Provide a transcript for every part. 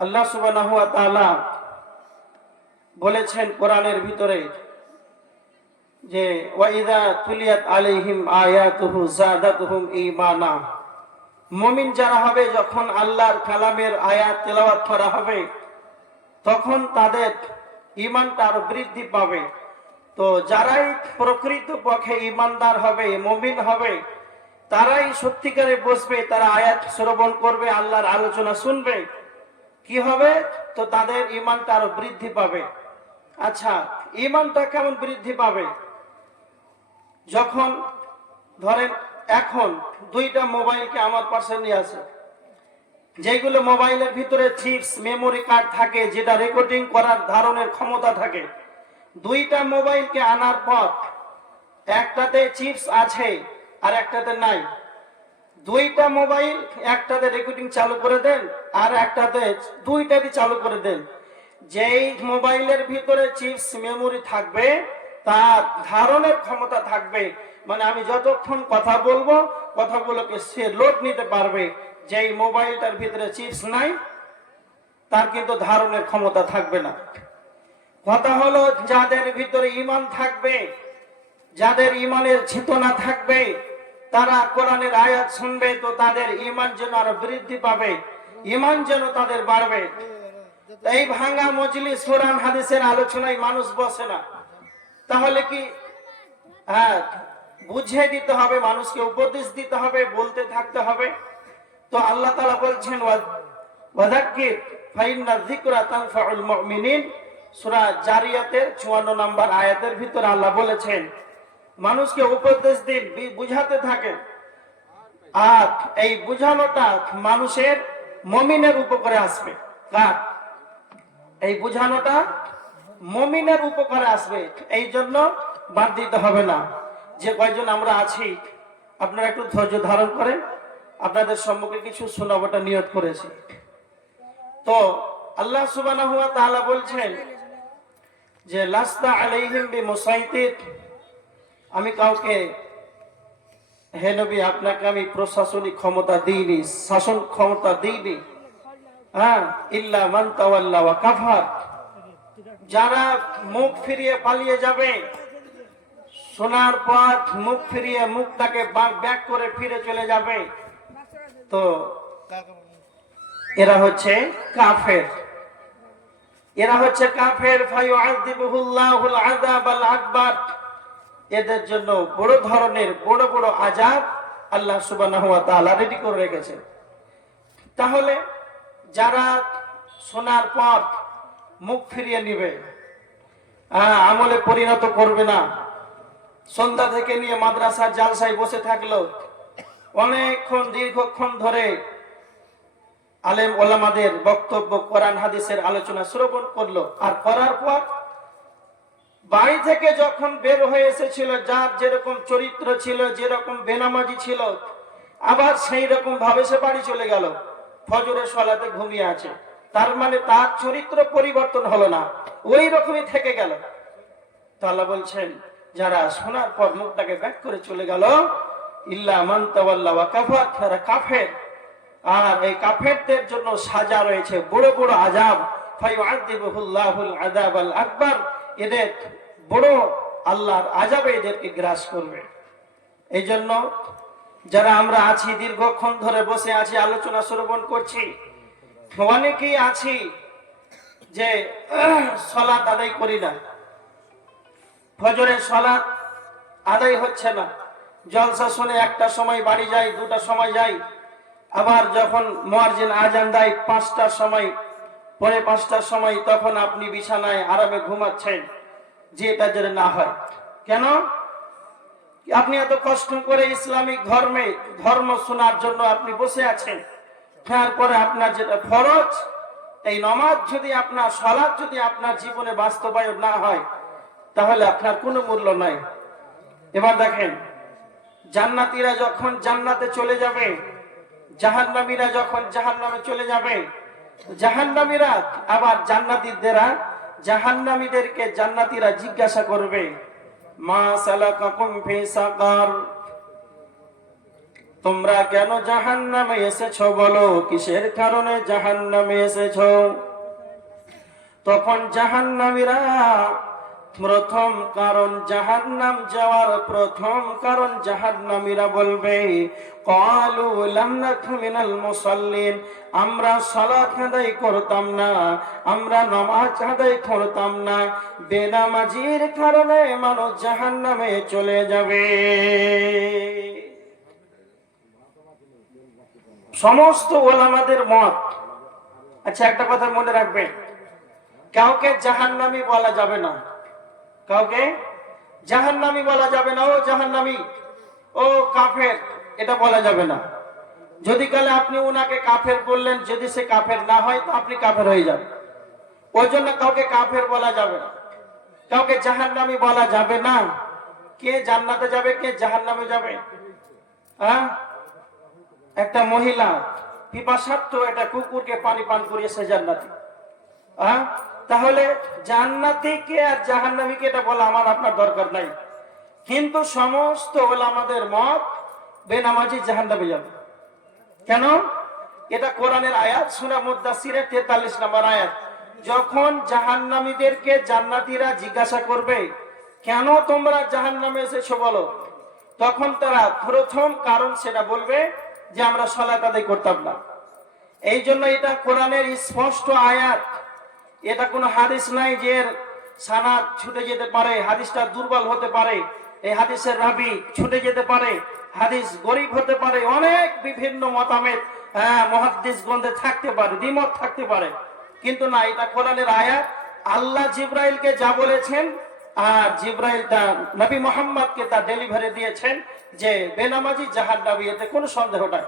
আল্লাহ সুবহানাহু ওয়া তাআলা বলেছেন কোরআনের ভিতরে যে ওয়াইদা তুলিয়াত আলাইহিম আয়াতুহু যাদাতুহুম ঈমানা। মুমিন যারা হবে, যখন আল্লাহর কালামের আয়াত তেলাওয়াত করা হবে তখন তাদের ঈমানটা আরো বৃদ্ধি পাবে। তো যারাই প্রকৃত পক্ষে ঈমানদার হবে, মুমিন হবে, তারাই সত্যিকারে বসবে, তারা আয়াত শ্রবণ করবে, আল্লাহর আলোচনা শুনবে। কি হবে? তো তাদের ঈমানটা আরো বৃদ্ধি পাবে। আচ্ছা, ঈমানটা কেমন বৃদ্ধি পাবে? যখন ধরেন এখন দুইটা মোবাইলকে আমার পাশে নিয়ে আসে, যেগুলো মোবাইলের ভিতরে চিপস মেমোরি কার্ড থাকে, যেটা রেকর্ডিং করার ধারণের ক্ষমতা থাকে, দুইটা মোবাইলকে আনার পর একটাতে চিপস আছে আর একটাতে নাই। দুইটা মোবাইল, একটাতে রেকর্ডিং চালু করে দেন আর একটাতে, দুইটাতে চালু করে দেন। যেই মোবাইলের ভিতরে চিপস মেমোরি থাকবে তার ধারণের ক্ষমতা থাকবে, মানে আমি যতক্ষণ কথা বলবো কথাগুলোকে সে লোড নিতে পারবে। যেই মোবাইলটার ভিতরে চিপস নাই তার কিন্তু ধারণের ক্ষমতা থাকবে না। কথা হলো, যাদের ভিতরে ঈমান থাকবে, যাদের ঈমানের চেতনা থাকবে, তারা কোরআনের আয়াত শুনবে, তো তাদের ঈমান যেন আরো বৃদ্ধি পাবে, ঈমান যেন তাদের বাড়বে। এই ভাঙা মজলিস কোরআন হাদিসের আলোচনায় মানুষ বসে না, তাহলে কি বুঝিয়ে দিতে হবে, মানুষকে উপদেশ দিতে হবে, বলতে থাকতে হবে। তো আল্লাহ তাআলা বলছেন ওয়াযাক্কির ফাইন্না যিকরা তানফাউল মুমিনিন। সূরা জারিয়াতের 54 নম্বর আয়াতের ভিতরে আল্লাহ বলেছেন মানুষকে উপদেশ দিন, বুঝাতে থাকেন, আর এই বুঝানোটা মানুষের মুমিনের উপকারে আসবে। কার? এই বুঝানোটা মুমিনের উপকারে আসবে। এই জন্য বাদ দিতে হবে না। যে কয়জন আমরা আছি, আপনারা একটু ধৈর্য ধারণ করেন, আপনাদের সম্মুখে কিছু শোনাবোটা নিয়ত করেছি। তো আল্লাহ সুবহানাহু ওয়া তাআলা বলছেন যে লাস্তা আলাইহিম বিমুসাইতির, আমি কাউকে, হে নবী, আপনাকে আমি প্রশাসনিক ক্ষমতা দিইনি, শাসন ক্ষমতা দিইনি। ইল্লা মান তাওয়াল্লা ওয়া কাফার, যারা মুখ ফিরিয়ে পালিয়ে যাবে, শোনার পর মুখ ফিরিয়ে, মুখটাকে ব্যাক করে ফিরে চলে যাবে, তো এরা হচ্ছে কাফের। এরা হচ্ছে কাফের। ফায়ুআযিবুহুল্লাহুল আযাবাল আকবার, এদের জন্য বড় ধরনের বড় বড় আযাব আল্লাহ সুবহানাহু ওয়া তাআলা রেডি করে রেখেছেন। তাহলে যারা শোনার পর মুখ ফিরিয়ে নিবে, আমলে পরিণত করবে না, সন্ধ্যা থেকে নিয়ে মাদ্রাসার জালসায় বসে থাকলো, অনেকক্ষণ দীর্ঘক্ষণ ধরে আলেম ওলামাদের বক্তব্য, কোরআন হাদিসের আলোচনা শ্রবণ করলো, আর করার পর বাড়ি থেকে যখন বের হয়ে এসেছিল, যার যেরকম চরিত্র ছিল, যেরকম বেনামাজি ছিল, আবার সেই রকম ভাবে সে বাড়ি চলে গেল, ফজরের সালাতে ঘুমিয়ে আছে। তার মানে তার চরিত্র পরিবর্তন হলো না, ওই রকমই থেকে গেল। তো আল্লাহ বলছেন যারা শোনার পর মুখটাকে ব্যাক করে চলে গেল, ইল্লা মান তাওয়াল্লা ওয়া কাফার, তারা কাফের। আর এই কাফেরদের জন্য সাজা রয়েছে বড় বড় আযাব। ফায়ুআযিবুহুল্লাহুল আযাবাল আকবার, এদের বড় আল্লাহর আযাবে এদেরকে গ্রাস করবে। এই জন্য যারা আমরা আছি, দীর্ঘক্ষণ ধরে বসে আছি, আলোচনা শ্রবণ করছি, অনেকেই আছি যে সালাত আদায় করি না, ফজরের সালাত আদায় হচ্ছে না, জলসা শুনে একটা সময় বাড়ি যাই, দুটা সময় যাই, আবার যখন মুয়াজ্জিন আজান দেয় 5টার সময়, পরে 5টার সময়, তখন আপনি বিছানায় আরামে ঘুমাচ্ছেন। যে এটা যেন না হয়। কেন? আপনি এত কষ্ট করে ইসলামিক ধর্ম শোনার জন্য আপনি বসে আছেন, তারপরে আপনার যেটা ফরজ, এই নামাজ যদি আপনার, সালাত যদি আপনার জীবনে বাস্তবায়ন না হয়, তাহলে আপনার কোনো মূল্য নাই। এবার দেখেন, জান্নাতীরা যখন জান্নাতে চলে যাবে, জাহান্নামীরা যখন জাহান্নামে চলে যাবে, জাহান্নামীরা আবার জাহান্নামীদেরকে জান্নাতীরা জিজ্ঞাসা করবে, মা সালাকাকুম ফি সাকার, তোমরা কেন জাহান্নামে এসেছো বলো, কিসের কারণে জাহান্নামে এসেছো? তখন জাহান্নামীরা প্রথম কারণ, জাহান্নাম যাওয়ার প্রথম কারণ জাহান্নামীরা বলবে, ক্বালু লাম নাকু মিনাল মুসাল্লিন, আমরা সালাত আদায় করতাম না, আমরা নামাজ আদায় করতাম না। বেনামাজির কারণে মানুষ জাহান্নামে চলে যাবে। সমস্ত ওলামাদের মত। আচ্ছা, একটা কথা মনে রাখবেন, কাউকে জাহান্নামী বলা যাবে না, কাউকে জাহান্নামী বলা যাবে না, ও জাহান্নামী, ও কাফের, এটা বলা যাবে না। যদি কালে আপনি ওনাকে কাফের বললেন, যদি সে কাফের না হয় তো আপনি কাফের হয়ে যাবেন। ওই জন্য কাউকে কাফের বলা যাবে না, কাউকে জাহান্নামী বলা যাবে না। কে জান্নাতে যাবে, কে জাহান্নামে যাবে? হ্যাঁ, একটা মহিলা পিপাসার্থ একটা কুকুরকে পানি পান করিয়েছে জান্নাতি। হ্যাঁ, তাহলে জান্নাতি কে আর জাহান্নামী কে এটা বলা আমার আপনার দরকার নাই। কিন্তু সমস্ত ওলামাদের মত, বেনামাজি জাহান্নামে যাবে। কেন? এটা কোরআনের আয়াত, সূরা মুদ্দাসসিরের 43 নম্বর আয়াত। যখন জাহান্নামীদেরকে জান্নাতীরা জিজ্ঞাসা করবে, কেন তোমরা জাহান্নামে এসেছো বলো, তখন তারা প্রথম কারণ সেটা বলবে যে আমরা সালাত আদায় করতাম না। এই জন্য এটা কোরআনের স্পষ্ট আয়াত, এটা কোনো হাদিস নাই যে সানাদ ছুটে যেতে পারে, হাদিসটা দুর্বল হতে পারে, এই হাদিসের রাবি ছুটে যেতে পারে, হাদিস গরীব হতে পারে, অনেক বিভিন্ন মতামত মুহাদ্দিস গ্রন্থে থাকতে পারে, দ্বিমত থাকতে পারে, কিন্তু না, এটা কোরআনের আয়াত। আল্লাহ জিব্রাইলকে যা বলেছেন, আর জিব্রাইল তা নবী মুহাম্মদকে তা ডেলিভারি দিয়েছেন যে বেনামাজি জাহান্নামী, এতে কোনো সন্দেহ নাই।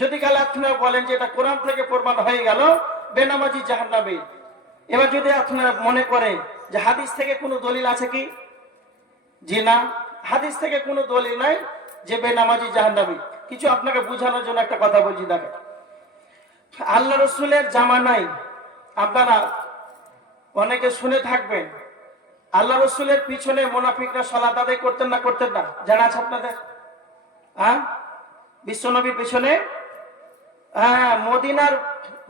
যদি কাল আপনারা বলেন যে এটা কোরআন থেকে প্রমাণ হয়ে গেল বেনামাজি জাহান্নামী, এবার যদি আপনারা মনে করেন যে হাদিস থেকে কোনো দলিল আছে কি, জি না, হাদিস থেকে কোনো দলিল নাই যে বেনামাজি জাহান্নামী। কিছু আপনাকে বোঝানোর জন্য একটা কথা বলছি, দেখেন, আল্লাহ রসুলের জামানায় আপনারা অনেকে শুনে থাকবেন, আল্লাহ রসুলের পিছনে মুনাফিকরা সালাত আদায় করতেন না, করতেন না? জানা আছে আপনাদের? হ্যাঁ, বিশ্বনবীর পিছনে মদিনার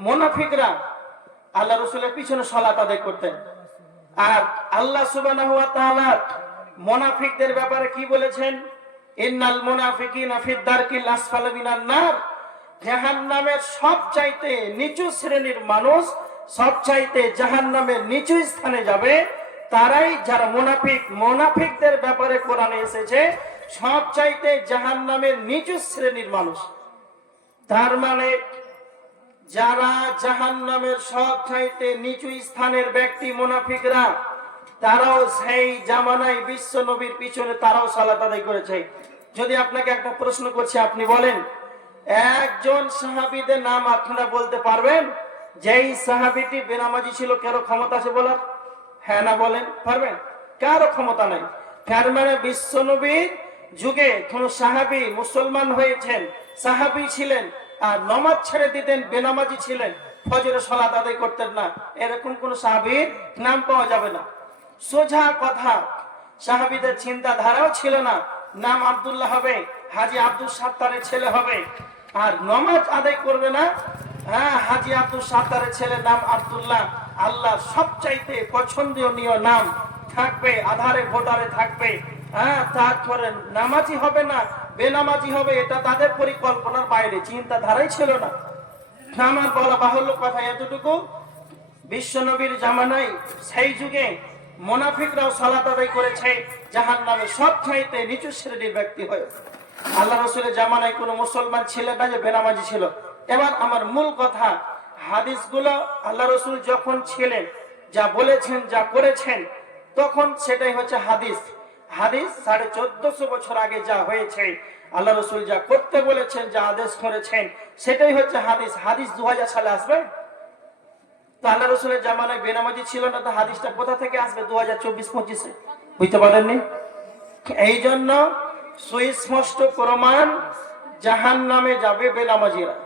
মুনাফিকরা আল্লাহ রসুলের পিছনে সালাত আদায় করতেন। আর আল্লাহ সুবহানাহু ওয়া তাআলা মুনাফিকদের ব্যাপারে কি বলেছেন? ইন্নাল মুনাফিকিনা ফিদ দারকিল আসফালি মিনান নার, জাহান্নামের সবচাইতে নিচু শ্রেণীর মানুষ সবচাইতে জাহান্নামের নিচু স্থানে যাবে, তারাই যারা মুনাফিক। মুনাফিকদের ব্যাপারে কোরআনে এসেছে সবচাইতে জাহান্নামের নিচু শ্রেণীর মানুষ। তার মানে যারা জাহান্নামের সবচাইতে নিচু স্থানের ব্যক্তি মুনাফিকরা, তারাও সেই জামানায় বিশ্ব নবীর পিছনে তারাও সালাত আদায় করেছে। যদি আপনাকে একটা প্রশ্ন করছি, আপনি বলেন একজন সাহাবীদের নাম আপনারা বলতে পারবেন যেই সাহাবীটি বেনামাজি ছিল? কারো ক্ষমতা আছে বলার? হ্যাঁ না বলেন, পারবেন? কারো ক্ষমতা নাই। তার মানে বিশ্ব নবীর যুগে কোন সাহাবী মুসলমান হয়েছেন, সাহাবী ছিলেন, আর নামাজ ছেড়ে দিতেন, বেনামাজি ছিলেন, ফজরের সালাত আদায় করতেন না, এরকম কোন সাহাবীর নাম পাওয়া যাবে না। সোজা কথা, সাহাবীদের চিন্তাধারাও ছিল না নাম আব্দুল্লাহ হবে, হাজী আব্দুল সাত্তারের ছেলে হবে, আর নামাজ আদায় করবে না, হাজী আব্দুল সাত্তারের ছেলে নাম আব্দুল্লাহ। আল্লাহ সবচাইতে পছন্দনীয় নাম থাকবে, আধারে ভোটারে থাকবে। তারপরে নামাজি হবে না, বেনামাজি হবে, এটা তাদের পরিকল্পনার বাইরে, চিন্তাধারাই ছিল না। আমার বলা বাহুল্য কথা এতটুকু, বিশ্বনবীর জামানায় সেই যুগে মুনাফিকরাও সালাত আদায় করেছে জাহান্নামে সবচাইতে নিচু শ্রেণীর ব্যক্তি হয়ে। আল্লাহ রাসূলের জামানায় কোনো মুসলমান ছিল না যে বেনামাজি ছিল। এবার আমার মূল কথা, হাদিসগুলো আল্লাহ রাসূল যখন ছিলেন, যা বলেছেন, যা করেছেন, তখন সেটাই হচ্ছে হাদিস। হাদিস 1450 বছর আগে যা হয়েছে, আল্লাহ রাসূল যা করতে বলেছেন, যা আদেশ করেছেন, সেটাই হচ্ছে হাদিস। হাদিস 2000 সালে আসবে? তো আল্লাহ রাসূলের জামানায় বেনামাজি ছিল না, তো হাদিসটা কোথা থেকে আসবে 2024-25-এ? বুঝতে পারেননি? এই জন্য সুস্পষ্ট প্রমাণ, জাহান্নামে যাবে বেনামাজিরা।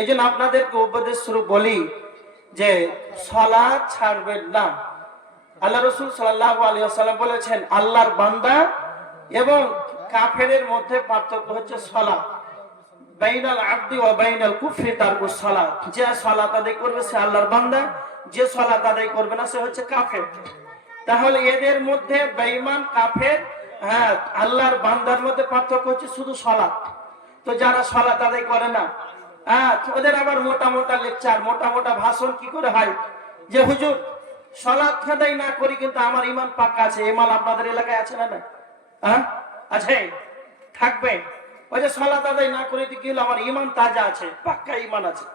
এই জন্য আপনাদেরকে উপদেশ স্বরূপ বলি যে সালাত ছাড়বেন না। আল্লাহ রাসূল সাল্লাল্লাহু আলাইহি ওয়াসাল্লাম বলেছেন, আল্লাহর বান্দা এবং কাফেরের মধ্যে পার্থক্য হচ্ছে সালাত। বাইনাল আবদি ওয়া বাইনাল কুফরি তারকুস সালাত, যে সালাত আদায় করবে সে আল্লাহর বান্দা, যে সালাত আদায় করবে না সে হচ্ছে কাফের। তাহলে এদের মধ্যে বেঈমান কাফের হ্যাঁ আল্লাহর বান্দার মধ্যে পার্থক্য হচ্ছে শুধু সালাত। তো যারা সালাত আদায় করে না ওদের আবার মোটা মোটা লেকচার, মোটা মোটা ভাষণ কি করে হয় যে হুজুর সালাত আদায় না করি কিন্তু আমার ঈমান পাক্কা আছে। এই মাল আপনাদের এলাকায় আছে না? আছে, থাকবে। ওই যে সালাত আদায় না করে কি হলো, আমার ঈমান তাজা আছে, পাক্কা ঈমান আছে।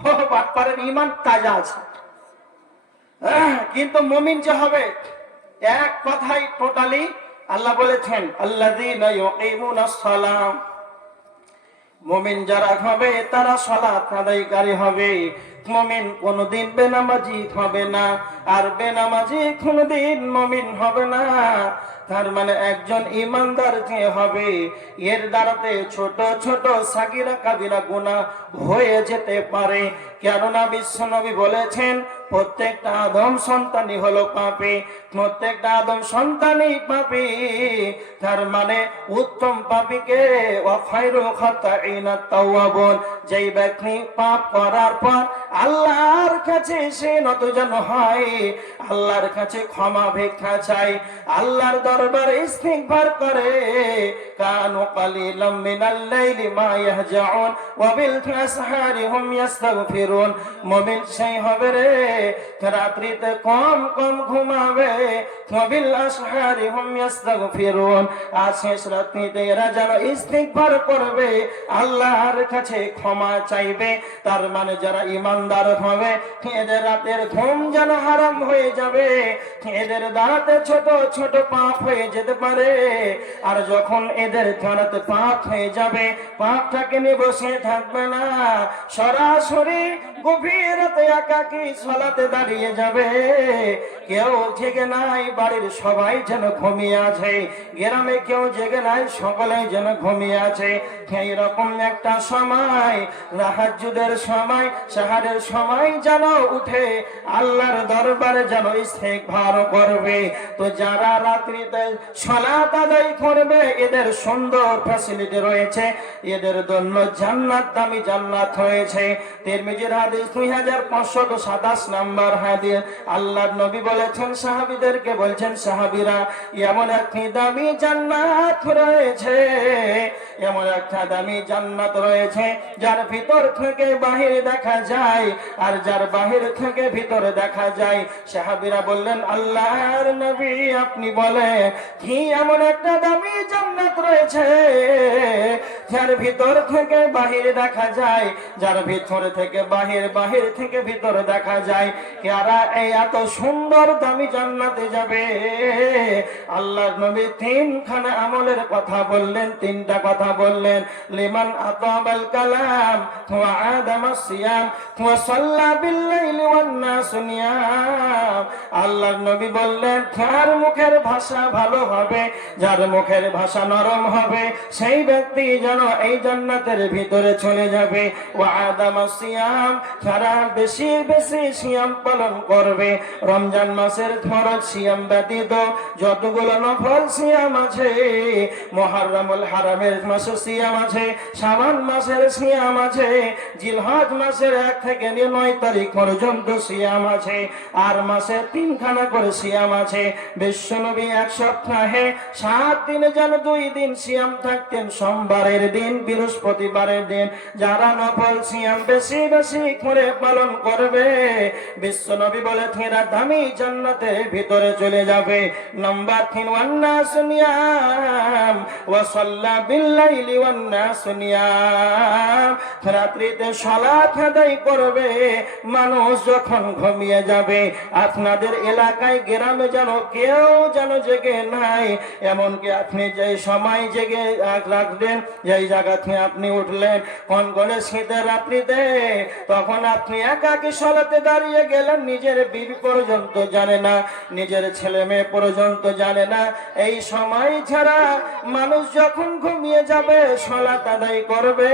ও বাটপারের ঈমান তাজা আছে। কিন্তু মুমিন যে হবে এক কথাই টোটালি আল্লাহ বলেছেন আল্লাযীনা ইউকিমুনাস সালাম, মুমিন যারা হবে তারা সালাত আদায়কারী হবে। মুমিন কোনদিন বেনামাজি হবে না, আর বেনামাজি কোনদিন মুমিন হবে না। তার মানে একজন ইমানদার যে হবে এর দ্বারাতে ছোট ছোট সাগিরা কাবিরা গুনাহ হয়ে যেতে পারে। কেননা বিশ্বনবী বলেছেন প্রত্যেকটা আদম সন্তানই হলো পাপী, প্রত্যেকটা আদম সন্তানই পাপী। তার মানে উত্তম পাপীকে ওয়া খায়রুল খাতাইনা তাওয়াবুন, যেই ব্যক্তি পাপ করার পর আল্লাহর কাছে সে নতজান হয়, আল্লাহর কাছে ক্ষমা ভিক্ষা চাই, আল্লাহর দরবারে ইস্তিগফার করে, কানু কালিলাম মিনাল লাইলি মা ইয়াহজাউন ওয়া বিল আসহারি হুম ইস্তাগফিরুন। মুমিন সেই হবে রে রাত্রিতে কম কম ঘুমাবে, ওয়া বিল আসহারি হুম ইস্তাগফিরুন, আর শেষ রাত্রিতে এরা যেন ইস্তিগফার করবে, আল্লাহর কাছে ক্ষমা চাইবে। তার মানে যারা ইমানদার হবে এদের রাতের ঘুম যেন হারাম হয়ে যাবে, এদের দ্বারাতে ছোট ছোট পাপ হয়ে যেতে পারে। আর যখন এদের দ্বারাতে পাপ হয়ে যাবে, পাপটাকে নিয়ে বসে থাকবে না, সরাসরি গভীর রাতে একাকী সালাতে দাঁড়িয়ে যাবে। কেউ জেগে নাই, বাড়ির সবাই যেন ঘুমিয়ে আছে, গ্রামে কেউ জেগে নাই, সকলেই যেন ঘুমিয়ে আছে। এইরকম একটা সময় তাহাজ্জুদের সময়, সাহারের সময় যেন উঠে আল্লাহর দরবারে যেন ইস্তিগফার করবে। তো যারা রাত্রিতে সালাত আদায় করবে এদের সুন্দর ফ্যাসিলিটি রয়েছে, এদের জন্য জান্নাত, দামি জান্নাত হয়েছে। তিরমিজির হাদিস 2527 নম্বর হাদিস। আল্লাহর নবী বলেছেন সাহাবীদেরকে, বলছেন সাহাবীরা এমন একটি দামি জান্নাত রয়েছে, এমন একটা দামি জান্নাত রয়েছে যার ভিতর থেকে বাহির দেখা যায় আর যার বাহির থেকে ভিতরে দেখা যায়। সাহাবীরা বললেন আল্লাহর নবী আপনি বলেন কি এমন একটা দামি জান্নাত রয়েছে যার ভিতর থেকে বাহির দেখা যায়, যার ভিতর থেকে বাহির, বাহির থেকে ভিতরে দেখা যায়। কারা এই এত সুন্দর দামি জান্নাতে যাবে? আল্লাহর নবী তিনখানা আমলের কথা বললেন, তিনটা কথা বললেন। লিমান আতাবাল কালাম ওয়া আদামাস সিয়াম ওয়া সাল্লা বিল লাইলি ওয়ান নাস নিয়াম। আল্লাহর নবী বললেন যার মুখের ভাষা ভালো হবে, যার মুখের ভাষা নরম হবে, সেই ব্যক্তি যেন এই জান্নাতের ভিতরে চলে যাবে। ওয়া আদামাস সিয়াম, যারা বেশি বেশি সিয়াম পালন করবে, রমজান মাসের ফরজ সিয়াম ব্যতীত যতগুলো নফল সিয়াম আছে, মুহররমুল হারামের মাসে সিয়াম আছে, শাবান মাসের সিয়াম আছে, জিলহজ মাসের 1 থেকে 9 তারিখ পর্যন্ত সিয়াম আছে, আর মাসে 3 খানা করে সিয়াম আছে। বিশ্বনবী এক সপ্তাহে 7 দিনে যেন 2 দিন সিয়াম থাকতেন, সোমবারের দিন, বৃহস্পতিবারের দিন। যারা নফল সিয়াম বেশি বেশি করে পালন করবে বিশ্বনবী বলে এরা দামি জান্নাতের ভিতরে চলে যাবে। নাম্বার 3 ওয়ান নাস নিয়াম ওয়া সাল্লা বিল লাইলি ওয়ান নাস নিয়াম, রাত্রিতে সালাত আদায় করবে মানুষ যখন ঘুমিয়ে যাবে। আপনাদের এলাকায় গ্রামে যেন কেউ যেন জেগে নাই, এমনকি আপনি যে সময় জেগে রাখবেন, যেই জায়গা থেকে আপনি উঠলেন কোন কোন শীতের রাত্রিতে, তখন তখন আপনি একাকী সালাতে দাঁড়িয়ে গেলেন, নিজের বিবি পর্যন্ত জানে না, নিজের ছেলে মেয়ে পর্যন্ত জানে না। এই সময় ছাড়া মানুষ যখন ঘুমিয়ে যাবে, সালাত আদায় করবে,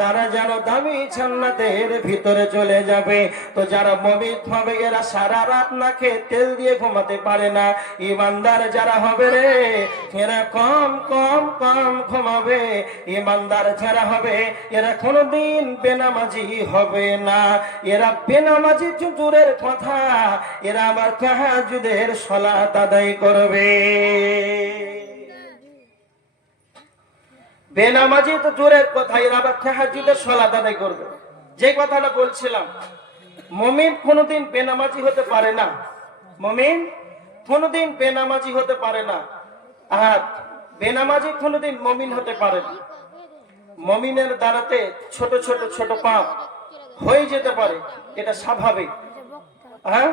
তারা যেন দামি জান্নাতের ভিতরে চলে যাবে। তো যারা মুমিন হবে এরা সারা রাত না খেয়ে তেল দিয়ে ঘুমাতে পারে না। ইমানদার যারা হবে রে, এরা কম কম কম ঘুমাবে। ইমানদার যারা হবে এরা কোনোদিন বেনামাজি হবে না। এরা বেনামাজি তো দূরের কথা, এরা আবার তাহাজ্জুদের সালাত আদায় করবে। বেনামাজি তো দূরের কথা, এরা আবার তাহাজ্জুদের সালাত আদায় করবে। যে কথাটা বলছিলাম, মুমিন কোনোদিন বেনামাজি হতে পারে না। মুমিন কোনোদিন বেনামাজি হতে পারে না, আর বেনামাজি কোনোদিন মুমিন হতে পারে না। মুমিনের দ্বারাতে ছোট ছোট ছোট পাপ হয়ে যেতে পারে, এটা স্বাভাবিক। হ্যাঁ,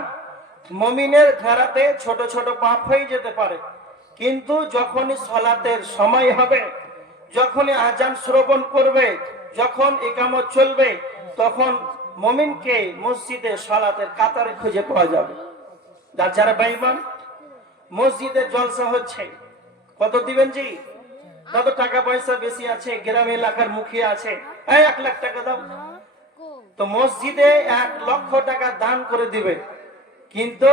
মুমিনের দ্বারাতে ছোট ছোট পাপ হয়ে যেতে পারে, কিন্তু যখনই সালাতের সময় হবে, যখনই আজান শ্রবণ করবে, যখন ইকামত চলবে, তখন মুমিনকে মসজিদে সালাতের কাতারে খুঁজে পাওয়া যাবে। যারা বেঈমান, মসজিদের জলসা হচ্ছে, কত দিবেন জি? যত টাকা পয়সা বেশি আছে, গ্রাম এলাকার মুখিয়া আছে, 1 লাখ টাকা দাও, তো মসজিদে 1 লক্ষ টাকা দান করে দিবে। কিন্তু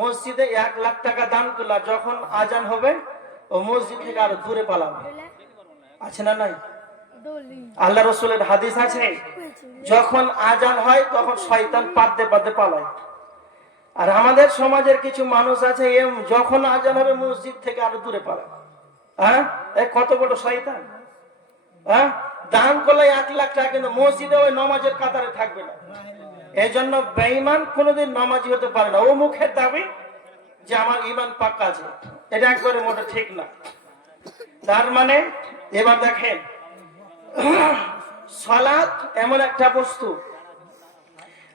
মসজিদে 1 লাখ টাকা দান করলা, যখন আজান হবে ও মসজিদ থেকে আরো দূরে পালাবে। আছে না নাই? আল্লাহ রসুলের হাদিস আছে, যখন আজান হয় তখন শয়তান পাদ্দে পাদ্দে পালায়। আর আমাদের সমাজের কিছু মানুষ আছে, যখন আজান হবে মসজিদ থেকে আরো দূরে পালায়। হ্যাঁ, কত বড় শয়তান! হ্যাঁ, দান করলে 1 লাখ টাকা, কিন্তু মসজিদে ওই নামাজের কাতারে থাকবে না। এই জন্য বেঈমান কোনোদিন নামাজি হতে পারে না। ও মুখের দাবি যে আমার ঈমান পাক্কা আছে, এটা একবারে মোটা ঠিক না। তার মানে এবার দেখেন, সালাত এমন একটা বস্তু,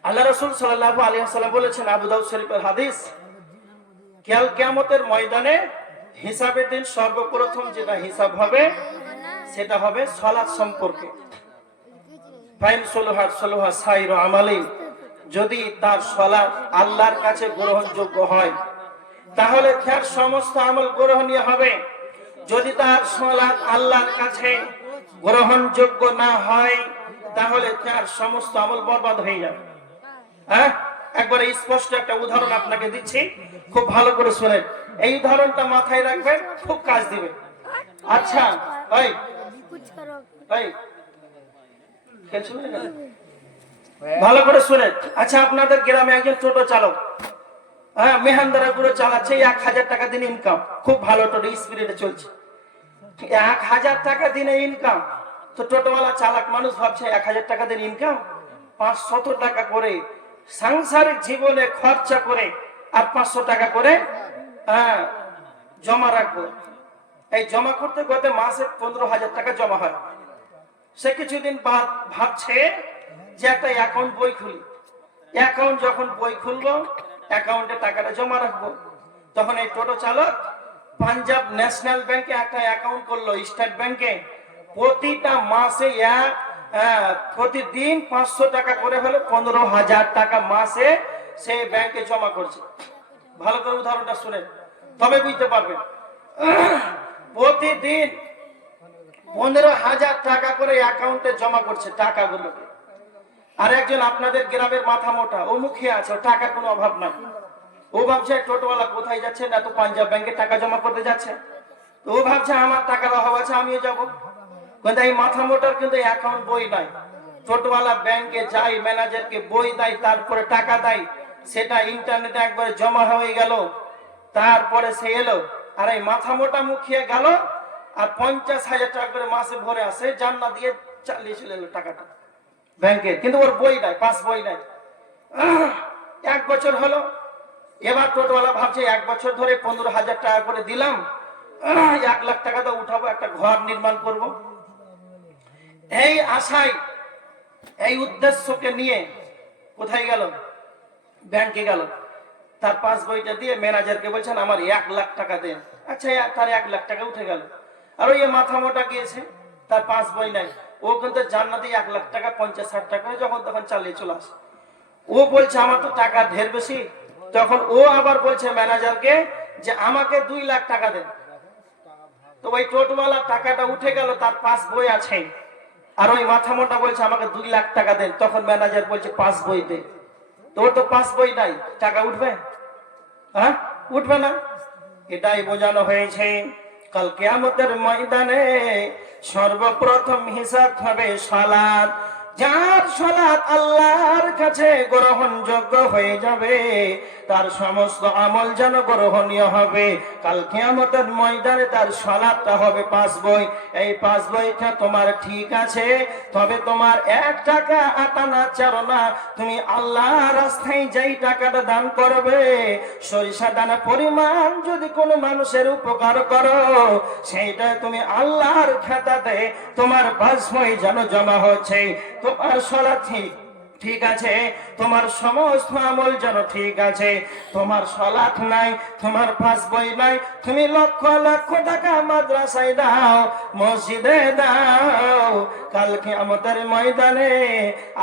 আল্লাহ রাসূল সাল্লাল্লাহু আলাইহি ওয়াসাল্লাম বলেছেন, আবু দাউদ শরীফের হাদিস, কাল কিয়ামতের ময়দানে হিসাবের দিন সর্বপ্রথম যেটা হিসাব হবে সেটা হবে সালাত সম্পর্কে। ফাইন সলুহাত সলুহা সাইরু আমালি, যদি তার সালাত আল্লাহর কাছে গ্রহণযোগ্য হয় তাহলে তার সমস্ত আমল গ্রহণীয় হবে। যদি তার সালাত আল্লাহর কাছে গ্রহণযোগ্য না হয় তাহলে তার সমস্ত আমল বরবাদ হয়ে যাবে। হ্যাঁ, একবারে স্পষ্ট একটা উদাহরণ আপনাকে দিচ্ছি, খুব ভালো করে শুনেন। এই উদাহরণটা মাথায় রাখবেন, খুব কাজ দিবে। আচ্ছা, ভালো করে শুনেন। আচ্ছা, আপনাদের গ্রামে একজন টোটো চালক, হ্যাঁ, মেহান্দারা গুলো চালাচ্ছে, 1000 টাকা দিন ইনকাম, খুব ভালো, টোটো স্পিডে চলছে, 1000 টাকা দিনে ইনকাম। তো টোটোওয়ালা চালাক মানুষ ভাবছে 1000 টাকা দিন ইনকাম, 500 টাকা করে সাংসারিক জীবনে খরচা করে আর 500 টাকা করে জমা রাখবো। এই জমা করতে করতে মাসে 15,000 টাকা জমা হয়। সে কিছুদিন বাদ ভাবছে যে একটা অ্যাকাউন্ট বই খুলি, অ্যাকাউন্ট যখন বই খুলবো, অ্যাকাউন্টে টাকাটা জমা রাখবো। তখন এই টোটো চালক পাঞ্জাব ন্যাশনাল ব্যাংকে একটা অ্যাকাউন্ট করলো, স্টেট ব্যাংকে। প্রতিটা মাসে প্রতিদিন 500 টাকা করে হলে 15,000 টাকা মাসে সে ব্যাংকে জমা করছে। ভালো করে উদাহরণটা শুনেন, তবে বুঝতে পারবেন। প্রতিদিন 15,000 টাকা করে অ্যাকাউন্টে জমা করছে টাকাগুলো। আর একজন আপনাদের গ্রামের মাথা মোটা, ও মুখিয়া আছে, ও টাকার কোনো অভাব নাই। ও ভাবছে টোটোওয়ালা কোথায় যাচ্ছে, না তো পাঞ্জাব ব্যাংকে টাকা জমা করতে যাচ্ছে। তো ও ভাবছে আমার টাকার অভাব আছে, আমিও যাবো। কিন্তু এই মাথা মোটার কিন্তু অ্যাকাউন্ট বই নাই। টোটোওয়ালা ব্যাংকে যায়, ম্যানেজারকে বই দেয়, তারপরে টাকা দেয়, সেটা ইন্টারনেটে একবারে জমা হয়ে গেল। তারপরে সে এলো, আর এই মাথা মোটা মুখিয়ে গেল আর 50,000 টাকা করে মাসে ভরে আসে, জান্না দিয়ে চালিয়ে চলে এলো টাকাটা ব্যাংকে, কিন্তু ওর বই নাই, পাস বই নাই। 1 বছর হলো, এবার টোটোওয়ালা ভাবছে 1 বছর ধরে 15,000 টাকা করে দিলাম, 1 লাখ টাকা তো উঠাবো, একটা ঘর নির্মাণ করব। এই আশায়, এই উদ্দেশ্যকে নিয়ে কোথায় গেল? ব্যাংকে গেল। তার পাস বইটা দিয়ে ম্যানেজারকে বলছেন আমার 1 লাখ টাকা দেন। আচ্ছা, তার 1 লাখ টাকা উঠে গেল। আর ওই মাথা মোটা গিয়েছে, তার পাস বই নাই, ও কিন্তু জান্নাতে 1 লাখ টাকা 50-60 টাকা করে যখন তখন চালিয়ে চলে আসে। ও বলছে আমার তো টাকা ঢের বেশি, তখন ও আবার বলছে ম্যানেজারকে যে আমাকে 2 লাখ টাকা দেন। তো ওই টোটোওয়ালা টাকাটা উঠে গেল, তার পাস বই আছে, আর ওই মাথা মোটা বলছে আমাকে 2 লাখ টাকা দেন। তখন ম্যানেজার বলছে পাস বই দে। তো ওর তো পাস বই নাই, টাকা উঠবে? হ্যাঁ, উঠবে না। এটাই বোঝানো হয়েছে কাল কিয়ামতের ময়দানে সর্বপ্রথম হিসাব হবে সালাত। যার সালাত আল্লাহর কাছে গ্রহণযোগ্য হয়ে যাবে, তার সমস্ত আমল যেন গ্রহণীয় হবে। কাল কিয়ামতের ময়দানে তার সালাতটা হবে পাঁচ বই। এই পাঁচ বইটা তোমার ঠিক আছে, তবে তোমার 1 টাকা আটানা চারনা তুমি আল্লাহর রাস্তায় যেই টাকাটা দান করবে, সরিষা দানা পরিমাণ যদি কোনো মানুষের উপকার করো, সেইটা তুমি আল্লাহর খাতাতে তোমার পাঁচ বই যেন জমা হচ্ছে। তোমার সালাত ঠিক আছে, তোমার সমস্ত আমল যেন ঠিক আছে। তোমার সালাত নাই, তোমার পাঁচ বই নাই, তুমি লক্ষ লক্ষ টাকা মাদ্রাসায় দাও, মসজিদে দাও, কাল কিয়ামতের ময়দানে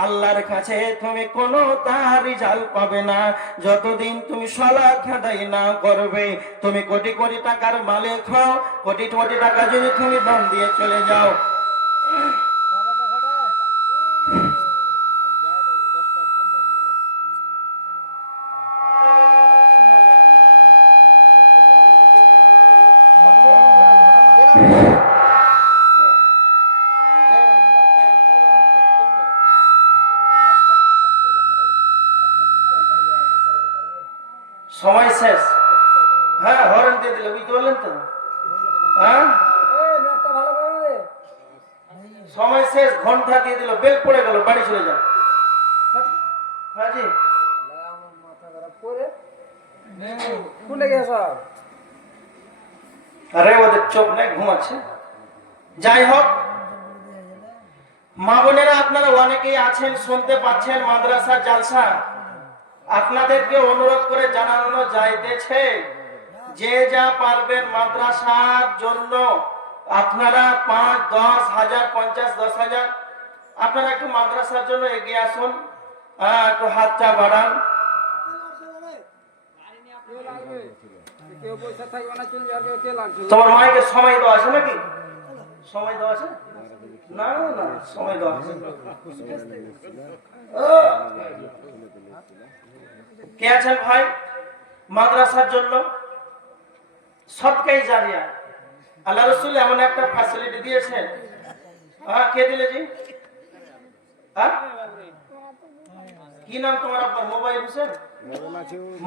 আল্লাহর কাছে তুমি কোনো তার রেজাল্ট পাবে না যতদিন তুমি সালাত আদায় না করবে। তুমি কোটি কোটি টাকার মালিক হও, কোটি কোটি টাকা যদি তুমি দান দিয়ে চলে যাও, সময় শেষ। হ্যাঁ, হরেন দিয়ে দিলে বুঝতে পারলেন তো? হ্যাঁ, সময় শেষ, ঘন্টা দিয়ে দিল, বেল পড়ে গেল, বাড়ি চলে যান। হ্যাঁ জি, আরে ওদের চোখ নাই, ঘুমাচ্ছে। যাই হোক, মা বোনেরা আপনারা অনেকেই আছেন, শুনতে পাচ্ছেন মাদ্রাসা জালসা। আপনাদেরকে অনুরোধ করে জানানো যাইতেছে, যে যা পারবেন মাদ্রাসার জন্য আপনারা 5, 10 হাজার, 50, 10,000 আপনারা একটু মাদ্রাসার জন্য এগিয়ে আসুন। একটু হাতটা বাড়ান। তোমার মাইকে সময় দেওয়া আছে নাকি? সময় দেওয়া আছে? না না, সময় দেওয়া আছে। কে আছেন ভাই মাদ্রাসার জন্য? সদকাই জারিয়া আল্লাহ রাসূল এমন একটা ফ্যাসিলিটি দিয়েছেন। কে দিলে জি? কি নাম তোমার আপনার? মোবাইল হোসেন,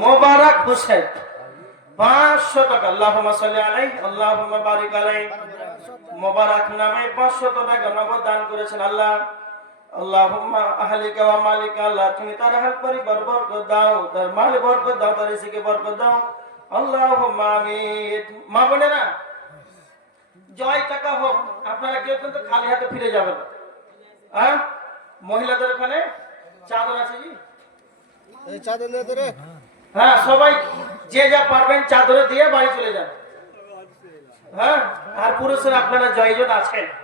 মোবারক হোসেন। 500 টাকা, আল্লাহুম্মা সাল্লি আলাইহি আল্লাহুম্মা বারিক আলাইহি, মোবারক নামে 500 টাকা নগদ দান করেছেন। আল্লাহ আল্লাহুম্মা আহলিকা ওয়া মালিকা, আল্লাহ তুমি তার আহল পরিবার বরকত দাও, তার মাল বরকত দাও, তার রিজিকে বরকত দাও। আল্লাহুম্মা আমিন। মা বোনেরা, জয় টাকা হোক, আপনারা কেউ কিন্তু খালি হাতে ফিরে যাবেন। মহিলাদের ওখানে চাদর আছে জি? এই চাদর নিয়ে ধরে, হ্যাঁ, সবাই যে যা পারবেন চাদরে দিয়ে বাড়ি চলে যান। হ্যাঁ, আর পুরুষের আপনারা জয়জন আছেন।